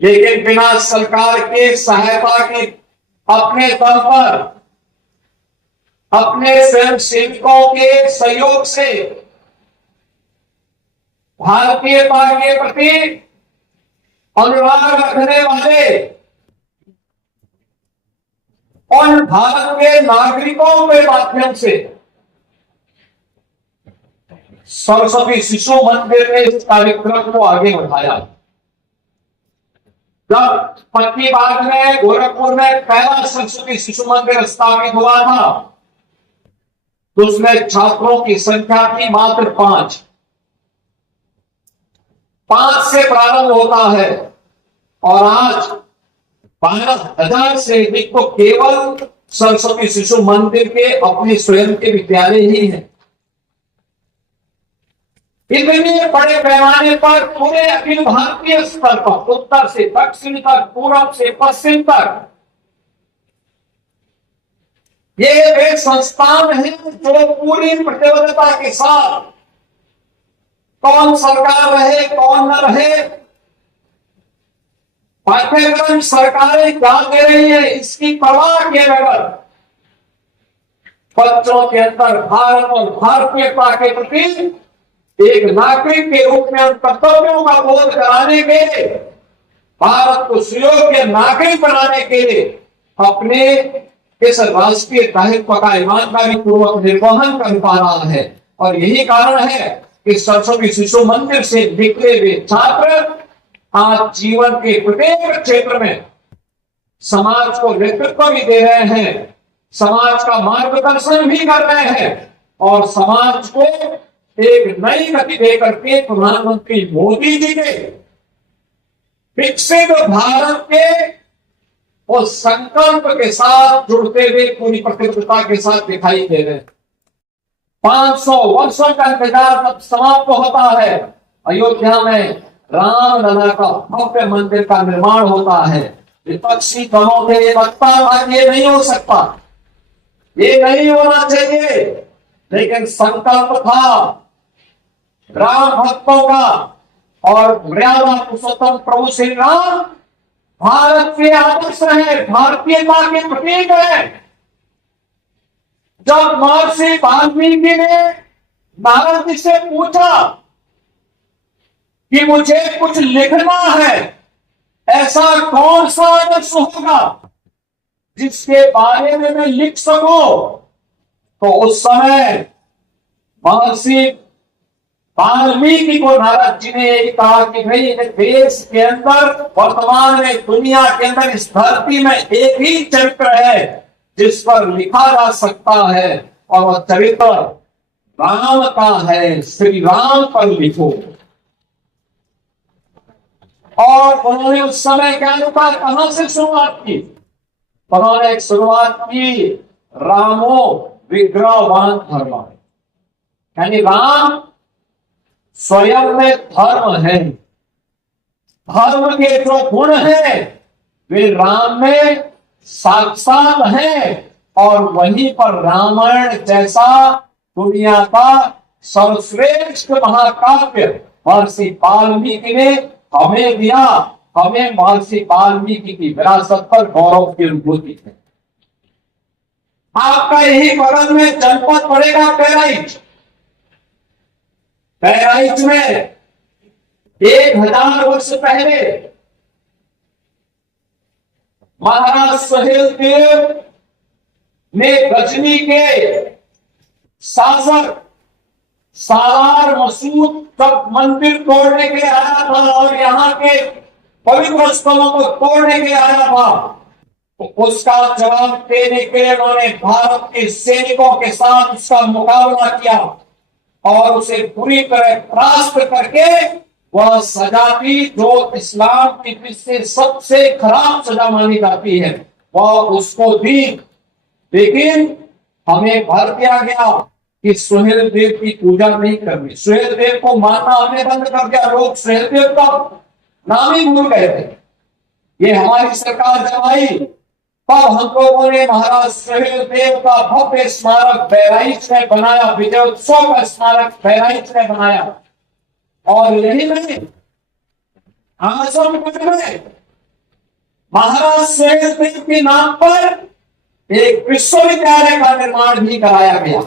लेकिन बिना सरकार के सहायता के अपने दम पर अपने स्वयं सेवकों के सहयोग से भारतीयता के प्रति अनुराग रखने वाले और भारत के नागरिकों के माध्यम से सरस्वती शिशु मंदिर ने इस कार्यक्रम को आगे बढ़ाया। जब पत्नी बाग में गोरखपुर में पहला सरस्वती शिशु मंदिर स्थापित हुआ था तो उसमें छात्रों की संख्या थी मात्र 5 से प्रारंभ होता है और आज 12,000 से अधिक तो केवल सरस्वती शिशु मंदिर के अपने स्वयं के विद्यालय ही हैं। इतने बड़े पैमाने पर पूरे अखिल भारतीय स्तर पर उत्तर से दक्षिण तक, पूर्व से पश्चिम तक ये एक संस्थान है जो पूरी प्रतिबद्धता के साथ, कौन सरकार रहे कौन न रहे, पाठ्यक्रम सरकारें क्या दे रही है इसकी परवाह किए बगैर बच्चों के अंदर भारत और भारतीयता के प्रति एक नागरिक के रूप में उन कर्तव्यों का बोध कराने के लिए, भारत को सुयोग्य नागरिक बनाने के लिए अपने इस राष्ट्रीय दायित्व का ईमानदारी पूर्वक निर्वहन कर पा रहा है। और यही कारण है कि सरस्वती शिशु मंदिर से निकले हुए छात्र आज जीवन के प्रत्येक क्षेत्र में समाज को नेतृत्व भी दे रहे हैं, समाज का मार्गदर्शन भी कर रहे हैं और समाज को एक नई गति देकर के प्रधानमंत्री मोदी जी के विकसित भारत के उस संकल्प के साथ जुड़ते हुए पूरी प्रतिबद्धता के साथ दिखाई दे रहे हैं। 500 वर्षों का इंतजार जब समाप्त होता है, अयोध्या में रामलला का भव्य मंदिर का निर्माण होता है। विपक्षी दलों के लगता ये नहीं हो सकता, ये नहीं होना चाहिए, लेकिन संकल्प था राम भक्तों का और मर्यादा पुरुषोत्तम प्रभु श्री राम भारत के आदर्श है, भारतीयता के प्रतीक है। जब महर्षि वाल्मीकि ने नारद जी से पूछा कि मुझे कुछ लिखना है, ऐसा कौन सा आदर्श होगा जिसके बारे में मैं लिख सकूं, तो उस समय महर्षि वाल्मीकि को नारद जी ने कहा कि भाई देश के अंदर, वर्तमान में दुनिया के अंदर, इस धरती में एक ही चरित्र है जिस पर लिखा जा सकता है और वह चरित्र राम का है, श्री राम पर लिखो। और उन्होंने उस समय के अनुसार कहां से शुरुआत की? उन्होंने एक शुरुआत की रामो विग्रहवान धर्म, यानी राम स्वयं में धर्म है, धर्म के जो गुण हैं वे राम में साक्षात हैं और वहीं पर रामायण जैसा दुनिया का सर्वश्रेष्ठ महाकाव्य महर्षि वाल्मीकि ने हमें दिया। हमें महर्षि वाल्मीकि की विरासत पर गौरव की अनुभूति है। आपका यही बगल में जनपद पड़ेगा बहराइच। बहराइच में 1000 वर्ष पहले महाराज सहेलदेव ने गजनी के शासक सालार मसूद जब मंदिर तोड़ने के लिए आया था और यहाँ के पवित्र स्थलों को तोड़ने के लिए आया था, तो उसका जवाब देने के लिए उन्होंने भारत के सैनिकों के साथ उसका मुकाबला किया और उसे पूरी तरह परास्त करके वह सजा दी जो इस्लाम की दृष्टि से सबसे खराब सजा मानी जाती है, वह उसको दी। लेकिन हमें भर दिया गया कि सुहेल देव की पूजा नहीं करनी, सुहेल देव को मानना हमने बंद कर दिया। लोग सुहेल देव का नाम ही भूल गए थे। ये हमारी सरकार जब आई तब हम लोगों ने महाराज सुहेल देव का भव्य स्मारक बहराइच में बनाया, विजयोत्सव का स्मारक बहराइच में बनाया। और यही नहीं, आजमगढ़ में महाराज सुहेलदेव के नाम पर एक विश्वविद्यालय का निर्माण भी कराया गया।